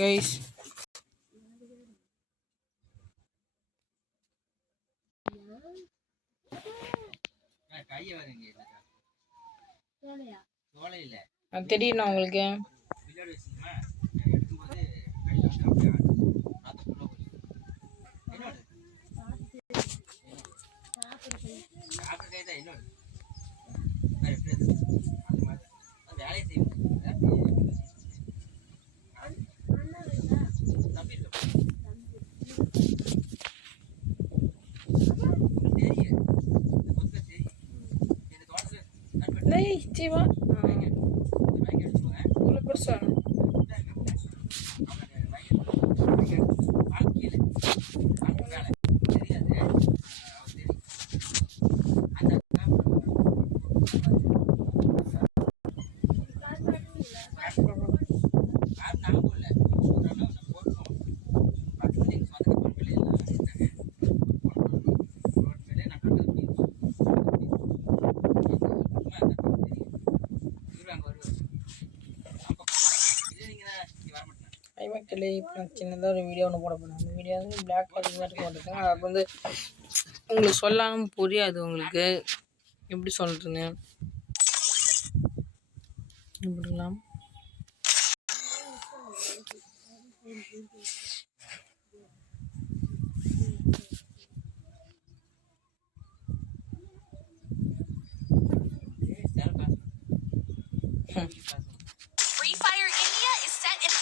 guys. தெரியும் உங்களுக்கு. Cima, boleh pesan. மக்களே இப்போ சின்னதாக ஒரு வீடியோ ஒன்று போட போகிறேன். அந்த வீடியோ வந்து பிளாக் அதிகமாக இருக்க மாட்டேங்க. அது வந்து உங்களுக்கு சொல்லாமல் புரியாது. உங்களுக்கு எப்படி சொல்கிறேன்னு எப்படிலாம் Free Fire India is set in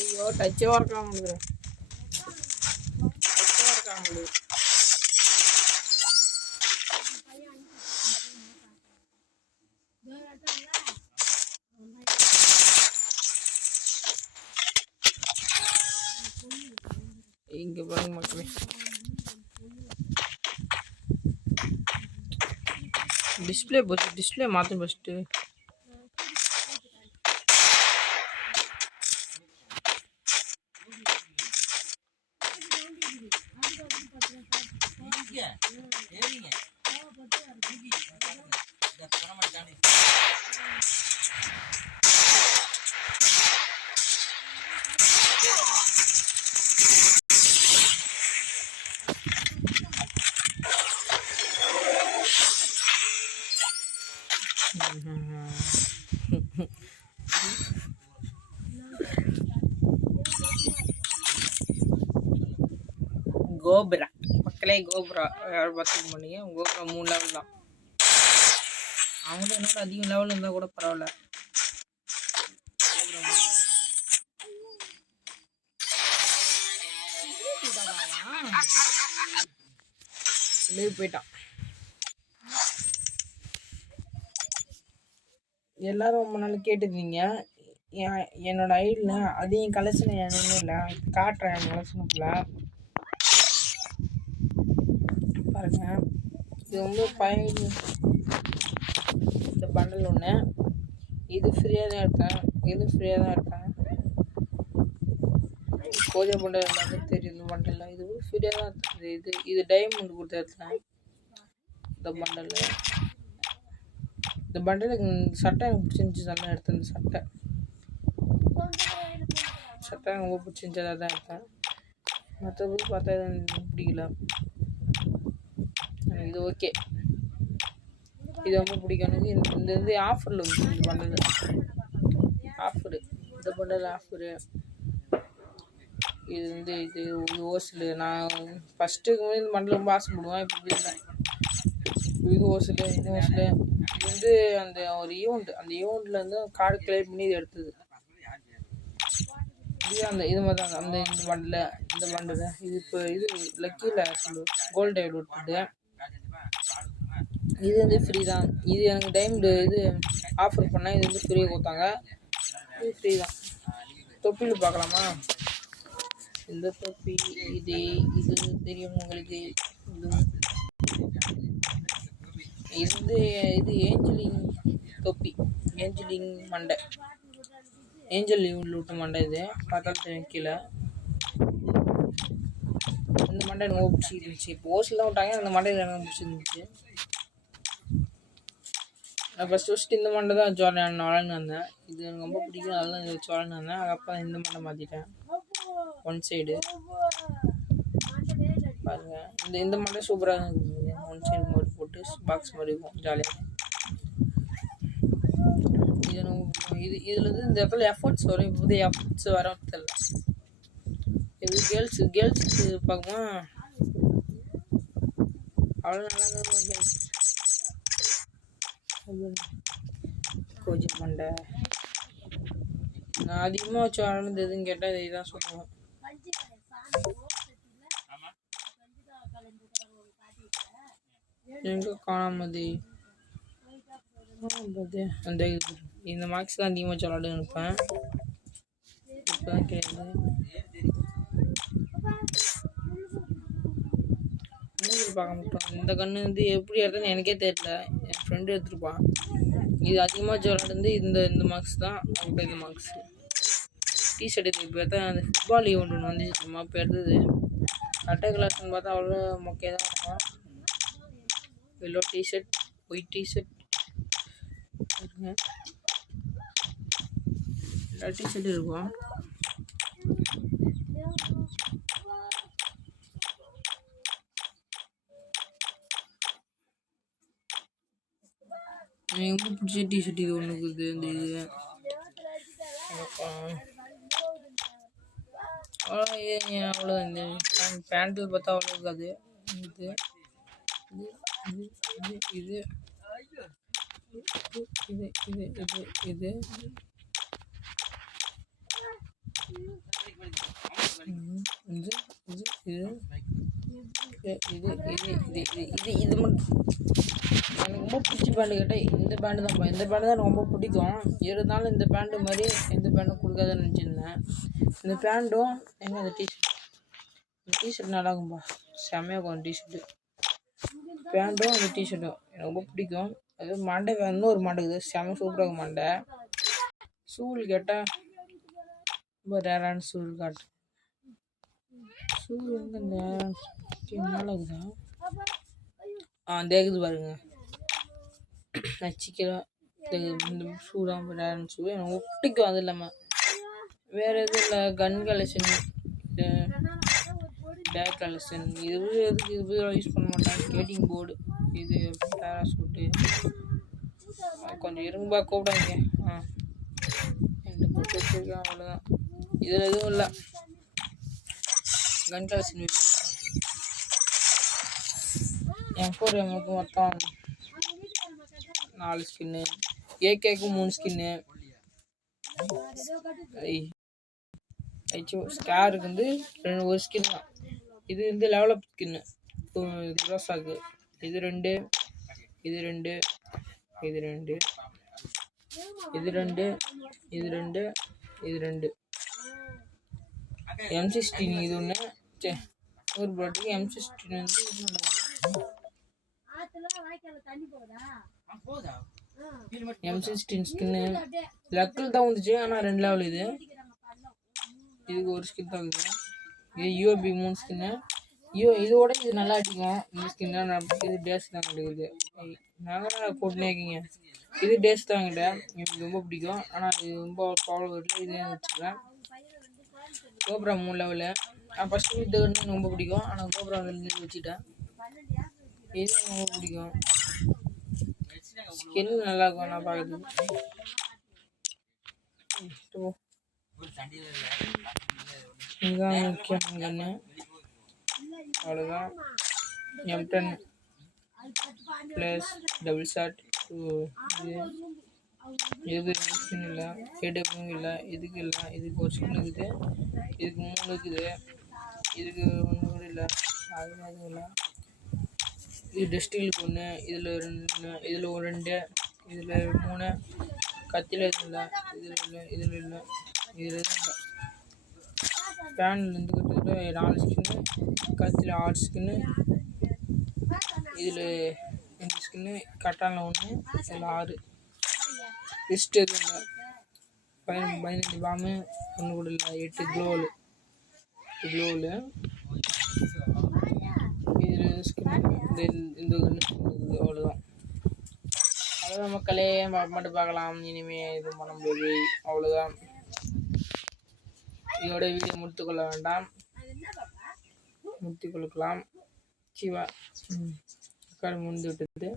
ஐயோ டச்சே ஒர்க் ஆக முடியல. இங்க பாருங்க மக்களே, டிஸ்பிளே போச்சு. டிஸ்பிளே மாற்ற ஃபஸ்ட்டு. கோபுரா மக்களே, கோபுரா யார் பார்த்துக்க மாட்டீங்க. கோபுரா 3 லெவல் தான். அவங்களும் என்னோட அதிகம் லெவல் இருந்தால் கூட பரவாயில்ல. போயிட்டான். எல்லாரும் ரொம்ப நாள் கேட்டுருந்தீங்க என்னோட ஐடியில். அதையும் கலெக்ஷன் எதுவுமே இல்லை, காட்டுறேன் என் கலெக்ஷனுக்குள்ள பாருங்க. இது வந்து இந்த பண்டல் ஒன்று. இது ஃப்ரீயாக தான் எடுத்தேன். இது ஃப்ரீயாக தான் எடுத்தேன். கோஜா பண்டல் எல்லாமே தெரியுது. பண்டல் இது ஃப்ரீயாக தான் எடுத்தது. இது டைமண்ட் கொடுத்து எடுத்தேன். இந்த பண்டல் சட்டை எனக்கு பிடிச்சிருந்துச்சி. நல்லா எடுத்தேன். இந்த சட்டை எனக்கு ரொம்ப பிடிச்சிருந்துச்சி. அதை தான் எடுத்தேன். மற்றபடி பார்த்தா எனக்கு பிடிக்கல. இது ஓகே, இது ரொம்ப பிடிக்கும் எனக்கு. இந்த வந்து ஆஃபரில் வந்துச்சு இந்த பண்டல். ஆஃபரு, இந்த பண்டல் ஆஃபரு. இது வந்து இது ஓசில். நான் ஃபஸ்ட்டுக்கு இந்த பண்டல் ரொம்ப ஆசைப்படுவேன். இப்போ இல்லை. இது ஓசில், இது ஓசில். இது வந்து அந்த ஒரு ஈவெண்ட், அந்த ஈவெண்ட்டில் வந்து கார்டு கிளைம் பண்ணி இது எடுத்தது. இது அந்த இது மாதிரி தான் அந்த இந்த பண்டல். இது இப்போ இது லக்கியில் கோல்டு டைவ் விட்டுது. இது வந்து ஃப்ரீ தான். இது எனக்கு டைமண்ட் இது ஆஃபர் பண்ணால் இது வந்து ஃப்ரீயாக கொடுத்தாங்க. இது ஃப்ரீ தான். தொப்பில் பார்க்கலாமா? இந்த தொப்பி இது இது தெரியும் உங்களுக்கு. இது இது ஏஞ்சலிங் தொப்பி, ஏஞ்சலிங் மண்டை, ஏஞ்சல் லூட்டு மண்டை. இது பார்த்தாலும் தெரியும் கீழே. இந்த மண்டை எனக்கு பிடிச்சிருந்துச்சு. போஸ்ட்லாம் விட்டாங்க, அந்த மண்டையில் எனக்கு பிடிச்சிருந்துச்சு. நான் ஃபஸ்ட்டு இந்த மண்டை தான் வளர்ந்து வந்தேன். இது எனக்கு ரொம்ப பிடிக்கும், அதெல்லாம் இதை வச்சு வளர்ந்து வந்தேன். அதுக்கப்புறம் இந்த மண்டை மாற்றிட்டேன், ஒன் சைடு பாருங்க. இந்த மண்டை சூப்பராக இருந்துச்சு. ஒன் சைடு மாதிரி போட்டு பாக்ஸ் மாதிரி இருக்கும், ஜாலியாக. இது இது இதில் வந்து இந்த இடத்துல எஃபர்ட்ஸ் வரும். இப்போ எஃபர்ட்ஸ் வர தெரியல. இது கேர்ள்ஸுக்கு பார்க்குமா அவ்வளோ நல்லா இருக்கும். கோஜி மண்டை நான் அதிகமாக வச்சு வளர்ந்து எதுன்னு கேட்டால் இதை தான் சொல்லுவேன். எங்கே காணாமதி அந்த இந்த மார்க்ஸ் தான் அதிகமாக வச்சு விளாட நினைப்பேன். இப்போ தான் கிடையாது. மூஞ்சில் பார்க்க மாட்டோம். இந்த கன்று வந்து எப்படி எடுத்ததுன்னு எனக்கே தெரியல. என் ஃப்ரெண்டு எடுத்துருப்பான். இது அதிகமாக வச்சு விளாடுறது இந்த மார்க்ஸ் தான். அவங்க இந்த மார்க்ஸ் டிஷர்ட் இது இப்போ தான் அந்த ஃபுட்பால் ஈவெண்ட் ஒன்று வந்துச்சு. சும்மா இப்போ எடுத்தது அட்டை கிளாஸ்ன்னு பார்த்தா அவ்வளோ மொக்கையாக தான் இருக்கும். எல்லோ டிஷர்ட், ஒயிட் டிஷர்ட், எல்லா டிஷர்ட்டும் இருக்கும். எனக்கு ரொம்ப பிடிச்ச டிஷர்ட் இது ஒன்று இருக்குது. இந்த இது அவ்வளோ இந்த பேண்ட்டு பார்த்தா அவ்வளோ இருக்காது. இது இது இது இது இது இது இது இது மட்டும் எனக்கு ரொம்ப பிடிச்ச பேண்டு கேட்டால் இந்த பேண்டு தான். இந்த பேண்டு தான் எனக்கு ரொம்ப பிடிக்கும். இருந்தாலும் இந்த பேண்டு மாதிரி எந்த பேண்டும் கொடுக்காதுன்னு நினச்சிருந்தேன். இந்த பேண்டும் எங்கே அந்த டிஷர்ட் நல்லா இருக்கும்பா, செம்மையாக இருக்கும் டிஷர்ட்டு. பேண்டும் அந்த டிஷர்ட்டும் எனக்கு ரொம்ப பிடிக்கும். அது மண்டை இன்னொரு மண்டை இருக்குது, செம்ம சூப்பராக இருக்கும் மண்டை. ஷூல் கேட்டால் ரொம்ப ரேரான ஷூல் காட்டு. ஷூ எங்கே இந்த மேலே இருக்குதா? தேக்குது பாருங்க. நச்சிக்கலாம் இந்த ஷூ தான் ரேரான ஷூ, எனக்கு பிடிக்கும். அது இல்லாமல் வேறு எதுவும் இல்லை. கன் கலெக்ஷன், பேக் கலெக்ஷன், இது எதுக்கு இது யூஸ் பண்ண மாட்டாங்க. ஸ்கேட்டிங் போர்டு, இது பேராசூட்டு. கொஞ்சம் இரும்பா கூப்பிடாங்க. ரெண்டு போட்டு வச்சுருக்கேன், அவ்வளோதான். இதில் எதுவும் இல்லை. கன் கலெக்ஷன் M4 மொத்தம் 4 ஸ்கின்னு, AK-க்கு 3 ஸ்கின்னு, ஸ்டாருக்கு வந்து 1 ஸ்கின் தான். இது வந்து லெவலப் ஸ்கின்னு ரோசாக்கு. இது 2, இது 2, இது 2, இது 2, இது 2, இது 2. M16 இது ஒன்று. ஒரு ப்ராட்டுக்கு M16 வந்து M16 ஸ்கின்னு லக்கில் தான் வந்துச்சு. ஆனால் 2 லெவல். இதுக்கு 1 ஸ்கின் தான் இருக்குது. இது UAB 3 ஸ்கின்னு. இதோட இது நல்லா அடிக்கும். இந்த ஸ்கின் தான். இது டேஸ் தான் கிடைக்குது. நாங்கள் போட்டுனே இருக்கீங்க. இது டேஸ் தான் கிட்ட எனக்கு ரொம்ப பிடிக்கும். ஆனால் இது ரொம்ப பவர் வரல. இதே வச்சுக்கிறேன். Cobra 3 level. நான் ஃபஸ்ட்டு இது வந்து ரொம்ப பிடிக்கும். ஆனால் கோப்ரா வந்து வச்சுட்டேன். இது ரொம்ப பிடிக்கும். ஸ்கின் நல்லா இருக்கும். நான் பார்க்குறது இதுதான் முக்கியமான கன்று. அவ்வளோதான். M10 plus double shot. இதுக்கு ஸ்கின் இல்லை, KWM இல்லை, இதுக்கு இல்லை. இதுக்கு 1 ஸ்கின் இருக்குது, இதுக்கு 3 இருக்குது, இதுக்கு 1 கூட இல்லை, அது எதுவும் இல்லை. இது டெஸ்டிலுக்கு 1, இதில் 2, இதில் 2, இதில் 3, கத்தியில் எதுவும் இல்லை, இதில் இல்லை, இதில் இல்லை, இதில் எதுவும் இல்லை. ஃபேன்லேருந்து கிட்டத்தட்ட 4 ஸ்கின்னு, கத்தில் 6 ஸ்கின்னு, இதில் 2 ஸ்கின்னு, கட்டானில் 1, இதில் 6. லிஸ்ட் எதுவும் இல்லை. 15 பாம்பு, 1 கூட இல்லை. 8 க்ளோவில் இதில் ஸ்கின்னு, இந்த ஸ்கின்னு அவ்வளோதான். அவ்வளோதான் மக்களே, மட்டும் பார்க்கலாம். இனிமேல் எதுவும் பண்ண முடியாது. அவ்வளோதான். இதோட வீடியோ முடித்துக்கொள்ள வேண்டாம், முடித்துக்கொள்ளலாம். சிவா முடிந்து விட்டது.